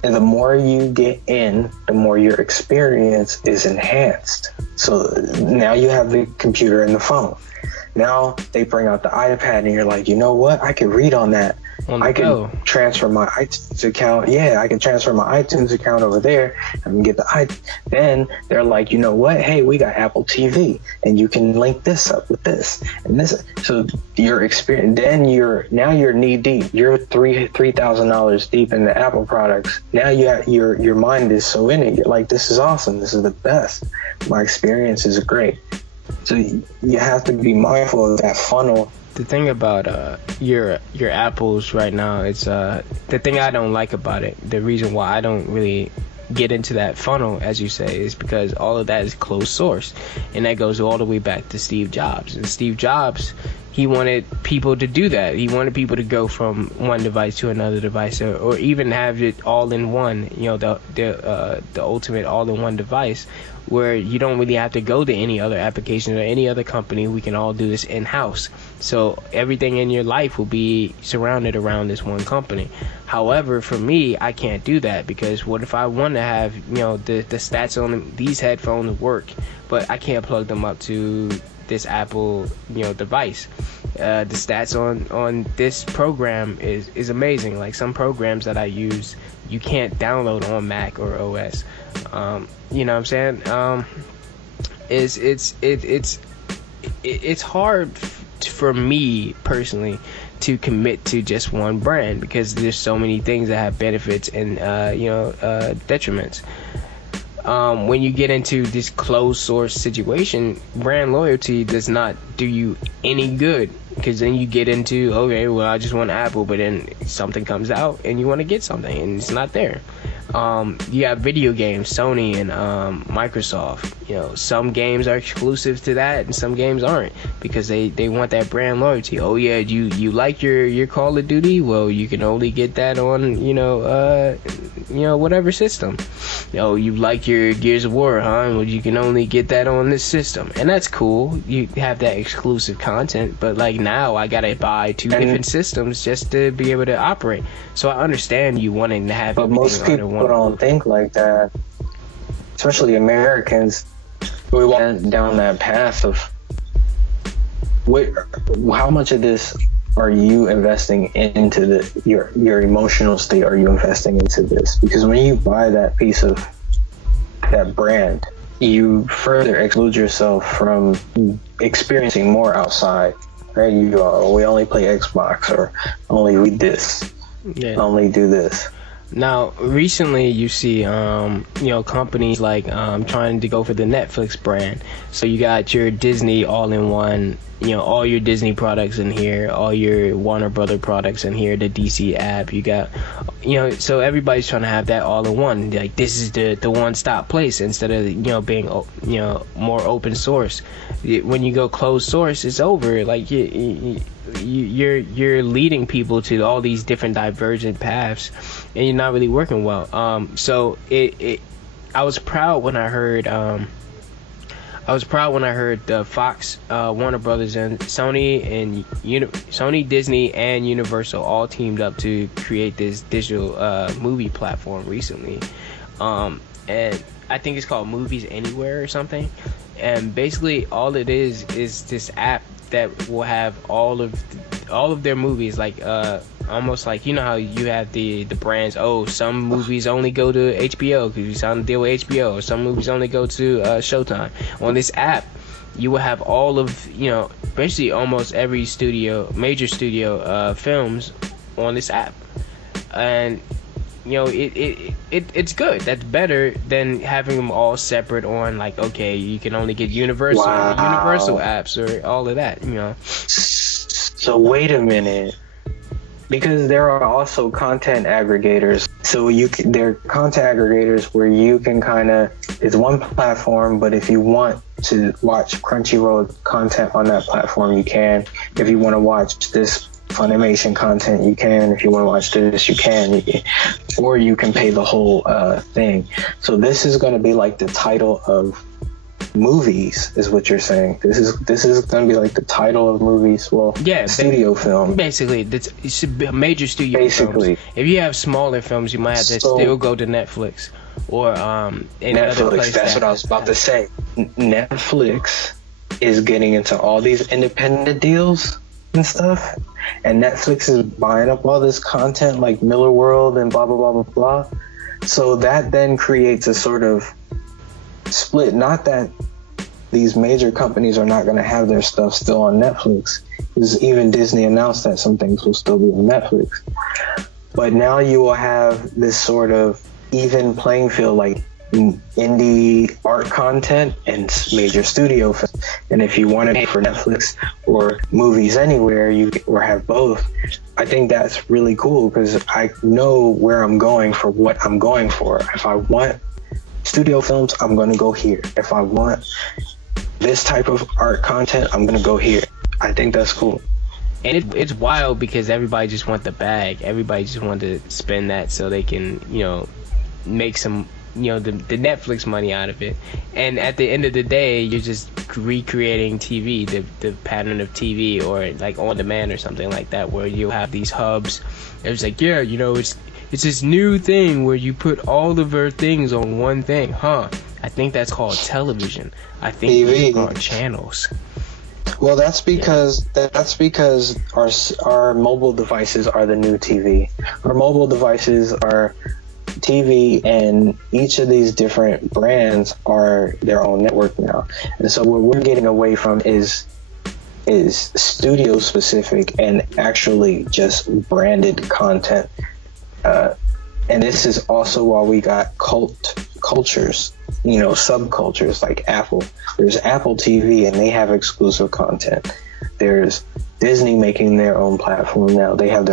And the more you get in, the more your experience is enhanced. So now you have the computer and the phone. Now they bring out the iPad and you're like, you know what? I can read on that. I can transfer my iTunes account. Yeah, I can transfer my iTunes account over there and get the Then they're like, you know what? Hey, we got Apple TV, and you can link this up with this and this. So your experience. Then you're knee deep. You're $3,000 deep in the Apple products. Now your mind is so in it. You're like, this is awesome. This is the best. My experience is great. So you have to be mindful of that funnel the thing about your apples right now, it's the thing I don't like about it. The reason why I don't really get into that funnel, as you say, is because all of that is closed source, and that goes all the way back to Steve Jobs. And Steve Jobs, he wanted people to do that. He wanted people to go from one device to another device, or even have it all in one. You know, the ultimate all-in-one device, where you don't really have to go to any other application or any other company. We can all do this in-house. So everything in your life will be surrounded around this one company. However, for me, I can't do that, because what if I want to have, you know, the stats on these headphones work, but I can't plug them up to this Apple, you know, device. The stats on this program is amazing. Like, some programs that I use, you can't download on Mac or OS. You know what I'm saying? It's hard for me personally to commit to just one brand, because there's so many things that have benefits and detriments. When you get into this closed source situation, brand loyalty does not do you any good, because then you get into, okay, well, I just want Apple, but then something comes out and you want to get something and it's not there. You have video games, Sony and Microsoft. You know, some games are exclusive to that and some games aren't, because they want that brand loyalty. Oh yeah, you like your Call of Duty? Well, you can only get that on whatever system. Oh, you like your Gears of War, huh? Well, you can only get that on this system, and that's cool. You have that exclusive content, but like, now I gotta buy two different systems just to be able to operate. So I understand you wanting to have. But most people don't think like that, especially Americans. We went down that path of how much of this are you investing into your emotional state? Are you investing into this? Because when you buy that piece of that brand, you further exclude yourself from experiencing more outside, right? We only play Xbox, or only read this, only do this. Now, recently you see, companies like trying to go for the Netflix brand. So you got your Disney all-in-one, all your Disney products in here, all your Warner Brother products in here, the DC app. You got, so everybody's trying to have that all-in-one. Like, this is the one-stop place, instead of, being, more open source. When you go closed source, it's over. Like, you're leading people to all these different divergent paths, and you're not really working well. So I was proud when I heard the Fox, Warner Brothers, and Sony, Disney, and Universal all teamed up to create this digital movie platform recently, and I think it's called Movies Anywhere or something. And basically, all it is this app that will have all of their movies, like almost like, how you have the brands. Oh, some movies only go to HBO because you signed a deal with HBO, or some movies only go to Showtime. On this app, you will have all of, basically almost every major studio films on this app, and it's good. That's better than having them all separate on, like, okay, you can only get Universal apps or all of that, So wait a minute, because there are also content aggregators. So there are content aggregators where you can it's one platform, but if you want to watch Crunchyroll content on that platform, you can. If you want to watch this Funimation content, you can. If you want to watch this, you can. Or you can pay the whole thing. So this is going to be like the title of movies, is what you're saying. This is going to be like the title of movies. Well, yeah, studio film. Basically, it should be a major studio films. If you have smaller films, you might have to still go to Netflix or any other place. That's what I was about to say. Netflix is getting into all these independent deals and stuff. And Netflix is buying up all this content like Miller World and blah, blah, blah, blah, blah. So that then creates a sort of split. Not that these major companies are not going to have their stuff still on Netflix, because even Disney announced that some things will still be on Netflix. But now you will have this sort of even playing field. Like, indie art content and major studio films. And if you want to pay for Netflix or movies anywhere, or have both, I think that's really cool because I know where I'm going for what I'm going for. If I want studio films, I'm going to go here. If I want this type of art content, I'm going to go here. I think that's cool. And it's wild because everybody just want the bag. Everybody just want to spend that so they can, make some, the Netflix money out of it. And at the end of the day, you're just recreating TV, the pattern of TV, or like on demand or something like that, where you'll have these hubs. It's like, it's this new thing where you put all of our things on one thing, huh? I think that's called television. I think TV. Those are channels. Well, that's because our mobile devices are the new TV. Our mobile devices are TV, and each of these different brands are their own network now. And so what we're getting away from is studio specific and actually just branded content. And this is also why we got cultures, subcultures like Apple. There's Apple TV and they have exclusive content. There's Disney making their own platform now. They have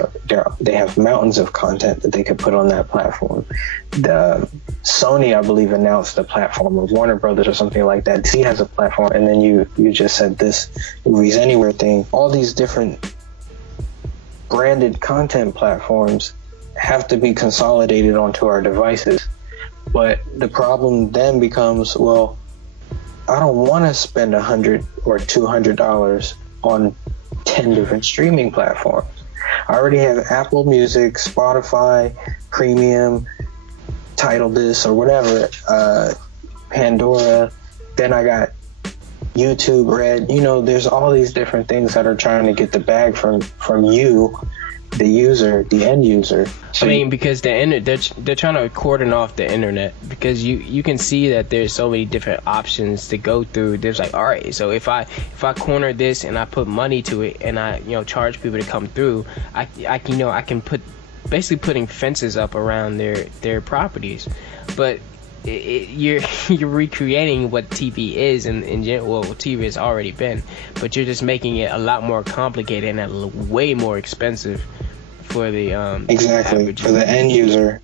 they have mountains of content that they could put on that platform. The Sony, I believe, announced a platform, or Warner Brothers or something like that. DC has a platform, and then you just said this Movies Anywhere thing. All these different branded content platforms have to be consolidated onto our devices. But the problem then becomes, well, I don't want to spend $100 or $200 on 10 different streaming platforms. I already have Apple Music, Spotify, Premium, Tidal This or whatever, Pandora. Then I got YouTube Red. There's all these different things that are trying to get the bag from you, the user, the end user. So because they're trying to cordon off the internet, because you can see that there's so many different options to go through. There's like, all right, so if I corner this and I put money to it and I charge people to come through, I can put basically putting fences up around their properties, but you're recreating what TV is, and TV has already been, but you're just making it a lot more complicated and way more expensive for the exactly for the end user,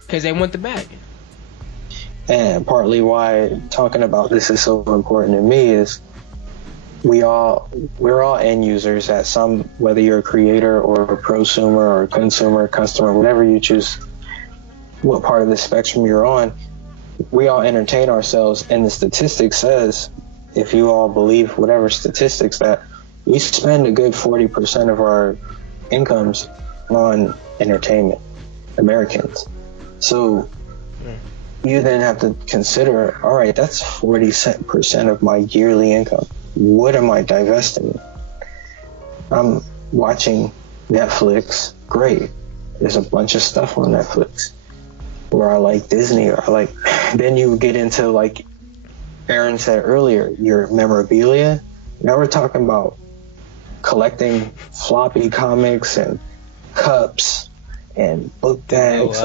because they want the bag. And partly why talking about this is so important to me is we're all end users at some, whether you're a creator or a prosumer or a consumer, customer, whatever you choose, what part of the spectrum you're on, we all entertain ourselves. And the statistics says, if you all believe whatever statistics, that we spend a good 40% of our incomes on entertainment, Americans. So you then have to consider, all right, that's 40% of my yearly income. What am I divesting? I'm watching Netflix. Great. There's a bunch of stuff on Netflix. Or I like Disney, or I like, then you get into, like Aaron said earlier, your memorabilia. Now we're talking about collecting floppy comics and cups and book bags.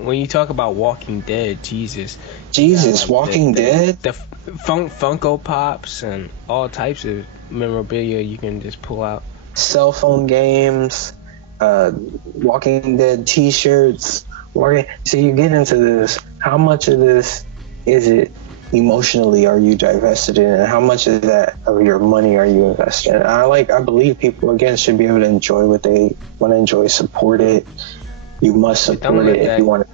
When you talk about Walking Dead, Jesus, Walking Dead? The Funko Pops and all types of memorabilia you can just pull out. Cell phone games, Walking Dead t-shirts. So you get into this, how much of this is it emotionally are you divested in, and how much of that of your money are you invested in? I believe people, again, should be able to enjoy what they want to enjoy, support it. You must support it if you want to.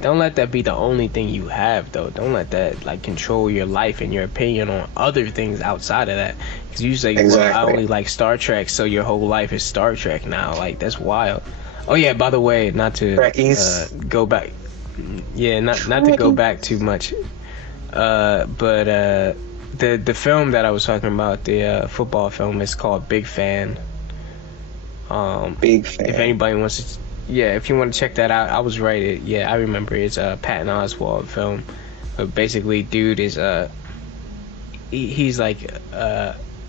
Don't let that be the only thing you have, though. Don't let that control your life and your opinion on other things outside of that. Because you say, exactly. Well, I only like Star Trek, so your whole life is Star Trek now. Like, that's wild. Oh yeah, by the way, not to go back. Yeah, not to go back too much. But the film that I was talking about, the football film, is called Big Fan. Big Fan. If anybody wants to, if you want to check that out, I was right. I remember it's a Patton Oswalt film. But basically, dude is he's like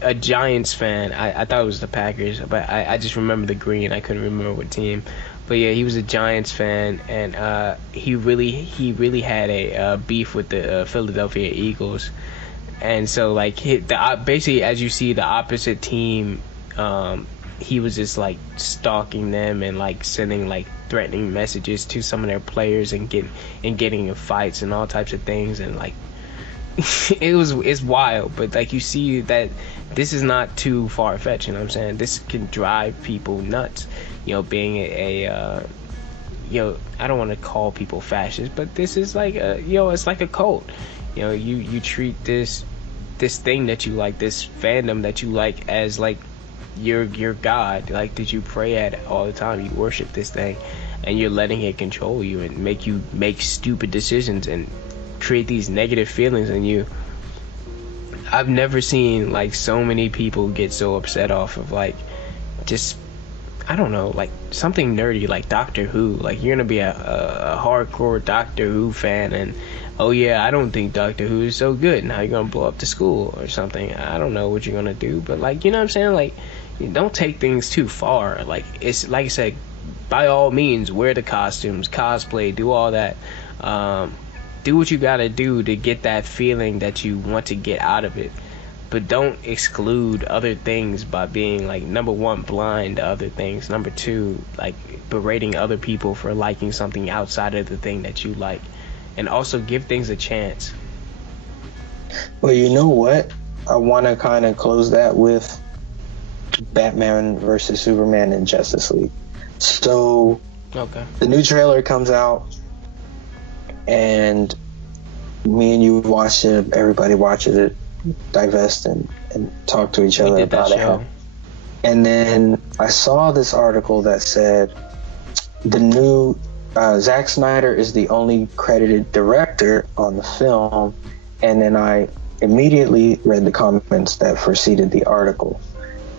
a Giants fan. I thought it was the Packers, but I just remember the green. I couldn't remember what team. But yeah, he was a Giants fan, and he really had a beef with the Philadelphia Eagles, and so like basically as you see the opposite team, he was just like stalking them and like sending like threatening messages to some of their players and getting in fights and all types of things, and like it's wild, but like you see that this is not too far-fetched, you know what I'm saying? This can drive people nuts, being a I don't want to call people fascist, but this is like it's like a cult. You treat this thing that you like, this fandom that you like, as like your god, like that you pray at all the time. You worship this thing, and you're letting it control you and make you make stupid decisions and create these negative feelings in you. I've never seen like so many people get so upset off of like just, I don't know, like something nerdy like Doctor Who. Like you're gonna be a hardcore Doctor Who fan, and oh yeah, I don't think Doctor Who is so good. Now you're gonna blow up the school or something. I don't know what you're gonna do, but like, you know what I'm saying? Like, don't take things too far. Like, it's like I said, by all means, wear the costumes, cosplay, do all that. Do what you gotta do to get that feeling that you want to get out of it, but don't exclude other things by being like, number one, blind to other things, number two, like berating other people for liking something outside of the thing that you like, and also give things a chance. Well, you know what? I want to kind of close that with Batman versus Superman in Justice League. So, okay, the new trailer comes out, and me and you watched it, everybody watches it, divest and talk to each other about it. And then I saw this article that said the new Zack Snyder is the only credited director on the film, and then I immediately read the comments that preceded the article,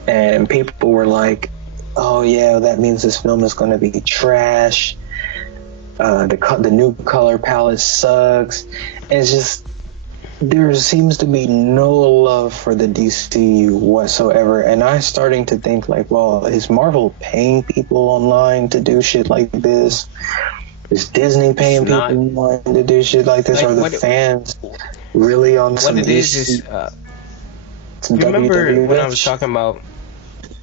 and people were like, oh yeah, that means this film is going to be trash. The new color palette sucks. And it's just, there seems to be no love for the DC whatsoever. And I'm starting to think like, well, is Marvel paying people online to do shit like this? Is Disney paying people online to do shit like this? Like, are the fans really on some what it is remember when I was talking about,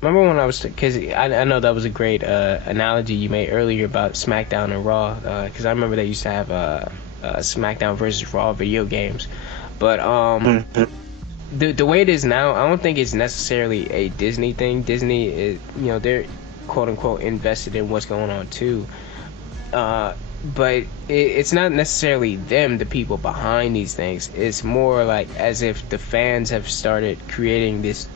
because I know that was a great analogy you made earlier about SmackDown and Raw, because I remember they used to have SmackDown versus Raw video games, but the way it is now, I don't think it's necessarily a Disney thing. Disney is, they're quote unquote invested in what's going on too, but it's not necessarily them, the people behind these things. It's more like as if the fans have started creating this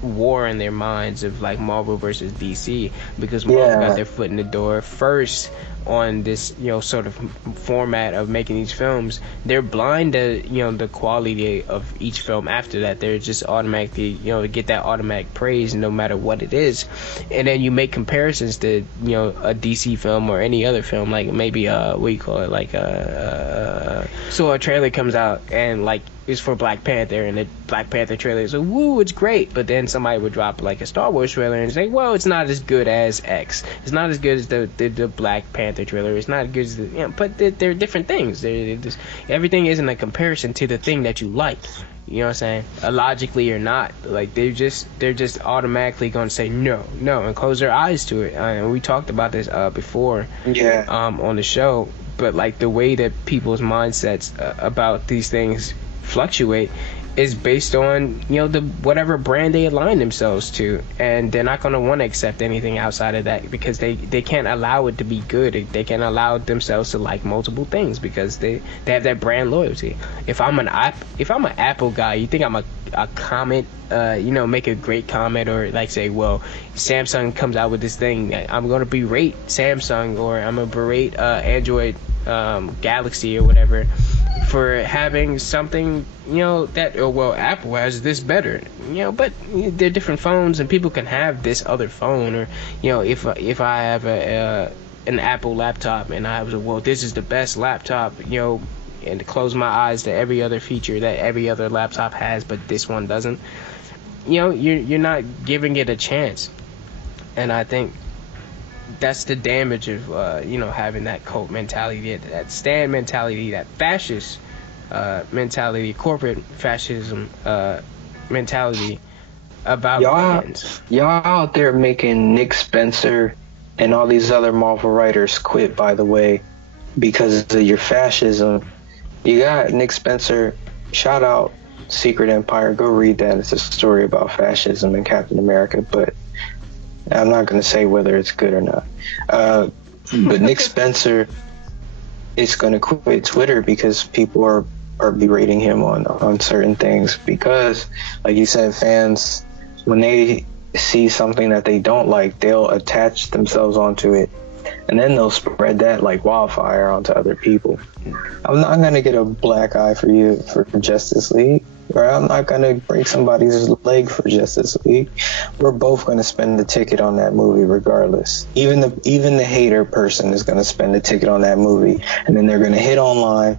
war in their minds of like Marvel versus DC, because Marvel got their foot in the door first on this sort of format of making these films. They're blind to the quality of each film after that. They're just automatically get that automatic praise no matter what it is, and then you make comparisons to a DC film or any other film, like maybe what do you call it, like so a trailer comes out and like it's for Black Panther, and the Black Panther trailer is like, woo, it's great, but then somebody would drop like a Star Wars trailer and say, well, it's not as good as X, it's not as good as the Black Panther trailer, it's not as good as the, but they're different things. Everything isn't a comparison to the thing that you like, you know what I'm saying, logically or not. Like they're just automatically going to say no and close their eyes to it. And we talked about this before on the show, but like the way that people's mindsets about these things fluctuate is based on the whatever brand they align themselves to, and they're not going to want to accept anything outside of that because they can't allow it to be good. They can't allow themselves to like multiple things because they have that brand loyalty. If I'm an Apple guy, you think I'm a comment, make a great comment, or like say, well, Samsung comes out with this thing, I'm going to berate Samsung, or I'm going to berate Android Galaxy or whatever for having something that, oh well, Apple has this better, but they're different phones and people can have this other phone. Or if I have an Apple laptop and I was, well, this is the best laptop, and to close my eyes to every other feature that every other laptop has but this one doesn't, you're not giving it a chance. And I think that's the damage of having that cult mentality, that stand mentality, that fascist mentality, corporate fascism mentality about brands. Y'all out there making Nick Spencer and all these other Marvel writers quit, by the way, because of your fascism. You got Nick Spencer, shout out Secret Empire, go read that. It's a story about fascism and Captain America, but I'm not going to say whether it's good or not. But Nick Spencer is going to quit Twitter because people are berating him on certain things, because, like you said, fans, when they see something that they don't like, they'll attach themselves onto it, and then they'll spread that like wildfire onto other people. I'm not going to get a black eye for you for Justice League, or I'm not going to break somebody's leg for Justice League. We're both going to spend the ticket on that movie regardless. Even the hater person is going to spend the ticket on that movie, and then they're going to hit online.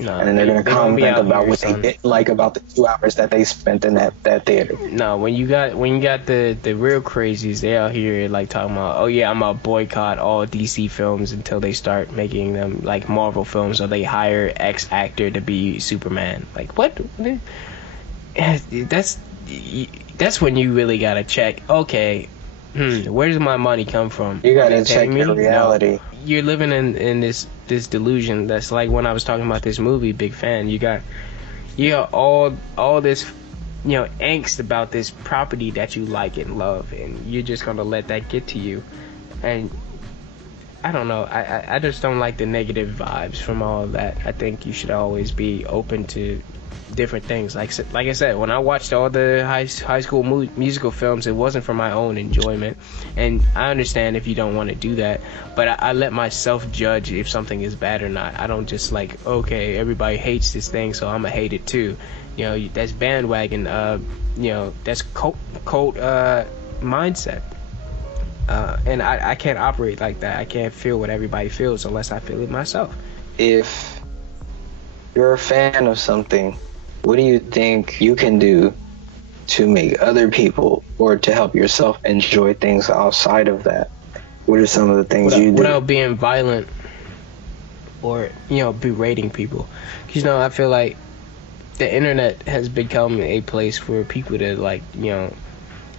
And then they're going to comment about what they didn't like about the 2 hours that they spent in that theater. No, when you got the real crazies, they out here like talking about, oh yeah, I'm gonna boycott all DC films until they start making them like Marvel films, or they hire X actor to be Superman. Like, what? That's when you really gotta check. Okay, where does my money come from? You gotta check your reality. No, you're living in this delusion. That's like when I was talking about this movie, Big Fan. You got all this angst about this property that you like and love, and you're just gonna let that get to you. And I don't know, I just don't like the negative vibes from all of that. I think you should always be open to different things. Like I said, when I watched all the high school musical films, it wasn't for my own enjoyment, and I understand if you don't want to do that, but I let myself judge if something is bad or not. I don't just like, okay, everybody hates this thing, so I'm gonna hate it too. That's bandwagon. That's cult mindset. And I can't operate like that. I can't feel what everybody feels unless I feel it myself. If you're a fan of something, what do you think you can do to make other people or to help yourself enjoy things outside of that? What are some of the things you do? Without being violent or, berating people. Because, I feel like the internet has become a place for people to,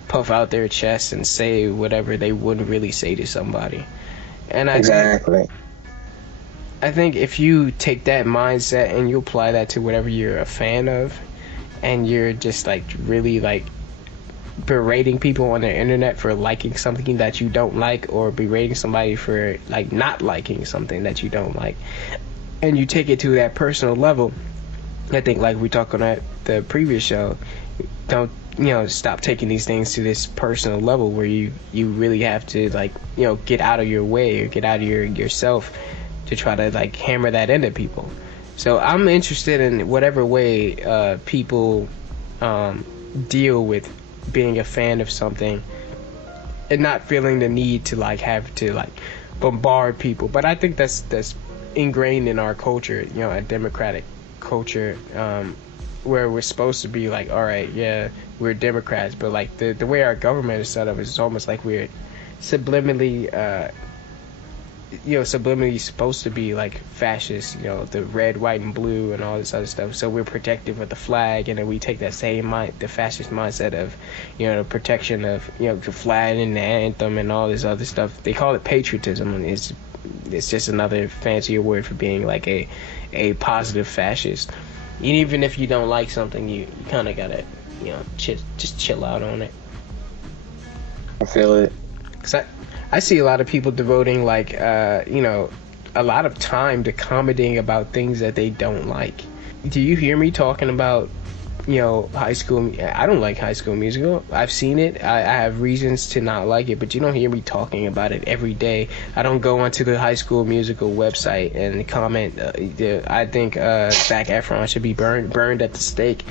puff out their chests and say whatever they wouldn't really say to somebody. And I think if you take that mindset and you apply that to whatever you're a fan of, and you're just really berating people on the internet for liking something that you don't like, or berating somebody for not liking something that you don't like, and you take it to that personal level, I think like we talked on the previous show, don't stop taking these things to this personal level where you really have to get out of your way or get out of yourself to try to hammer that into people. So I'm interested in whatever way people deal with being a fan of something and not feeling the need to have to bombard people. But I think that's ingrained in our culture, a democratic culture, where we're supposed to be all right, yeah, we're Democrats, but the way our government is set up is almost like we're subliminally supposed to be fascist, the red, white, and blue and all this other stuff. So we're protective of the flag, and then we take that same the fascist mindset of the protection of the flag and the anthem and all this other stuff. They call it patriotism, and it's just another fancier word for being a positive fascist. And even if you don't like something, you kind of gotta just chill out on it. I feel it. 'Cause I see a lot of people devoting a lot of time to commenting about things that they don't like. Do you hear me talking about High School? I don't like High School Musical. I've seen it. I have reasons to not like it, but you don't hear me talking about it every day. I don't go onto the High School Musical website and comment. I think Zac Efron should be burned at the stake.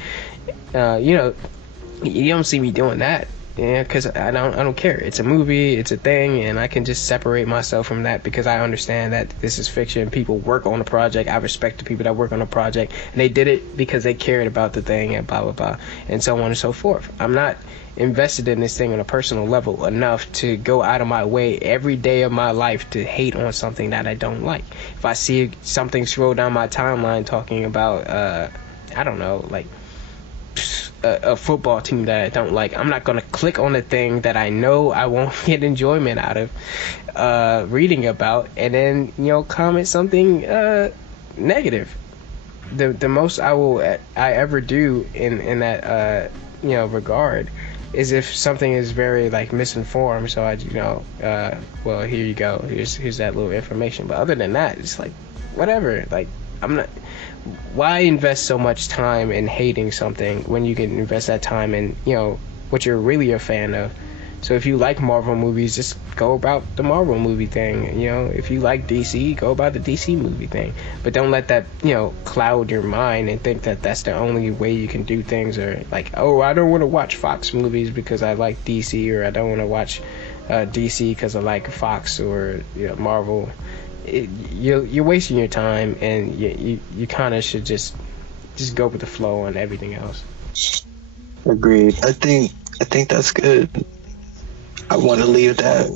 You don't see me doing that. Yeah, because I don't care. It's a movie, it's a thing, and I can just separate myself from that because I understand that this is fiction. People work on a project. I respect the people that work on a project, and they did it because they cared about the thing, and blah blah blah, and so on and so forth. I'm not invested in this thing on a personal level enough to go out of my way every day of my life to hate on something that I don't like. If I see something scroll down my timeline talking about, I don't know, like a football team that I don't like, I'm not gonna click on the thing that I know I won't get enjoyment out of reading about, and then comment something negative. The most I ever do in that regard is if something is very like misinformed. So I well, here you go. Here's that little information. But other than that, it's like whatever. Like I'm not. Why invest so much time in hating something when you can invest that time in what you're really a fan of? So if you like Marvel movies, just go about the Marvel movie thing. If you like DC, go about the DC movie thing. But don't let that cloud your mind and think that that's the only way you can do things, or like, oh, I don't want to watch Fox movies because I like DC, or I don't want to watch DC because I like Fox or Marvel. You're wasting your time, and you kind of should just go with the flow on everything else. Agreed. I think that's good. I want to leave that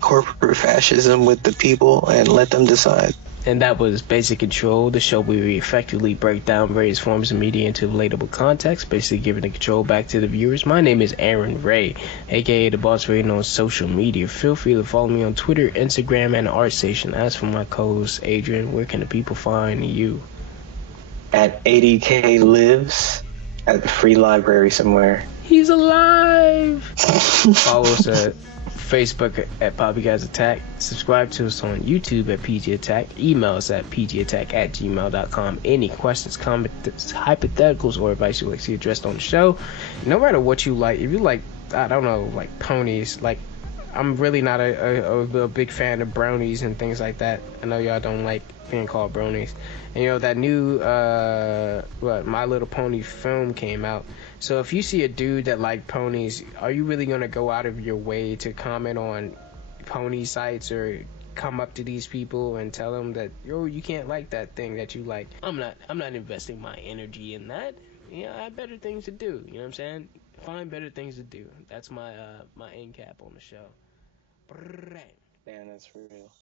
corporate fascism with the people and let them decide. And that was Basic Control, the show where we effectively break down various forms of media into relatable context, basically giving the control back to the viewers. My name is Aaron Ray, aka the Boss Rating on social media. Feel free to follow me on Twitter, Instagram, and ArtStation. As for my co-host Adrian, where can the people find you? At 80K Lives at the free library somewhere. He's alive! Follow us at Facebook at Poppy Guys Attack. Subscribe to us on YouTube at PG Attack. Email us at pgattack@gmail.com. Any questions, comments, hypotheticals, or advice you'd like to see addressed on the show. No matter what you like, if you like, I don't know, like ponies, like I'm really not a big fan of bronies and things like that. I know y'all don't like being called bronies. And that new My Little Pony film came out. So if you see a dude that like ponies, are you really gonna go out of your way to comment on pony sites or come up to these people and tell them that you can't like that thing that you like? I'm not investing my energy in that. I have better things to do. You know what I'm saying? Find better things to do. That's my end cap on the show. Damn, that's real.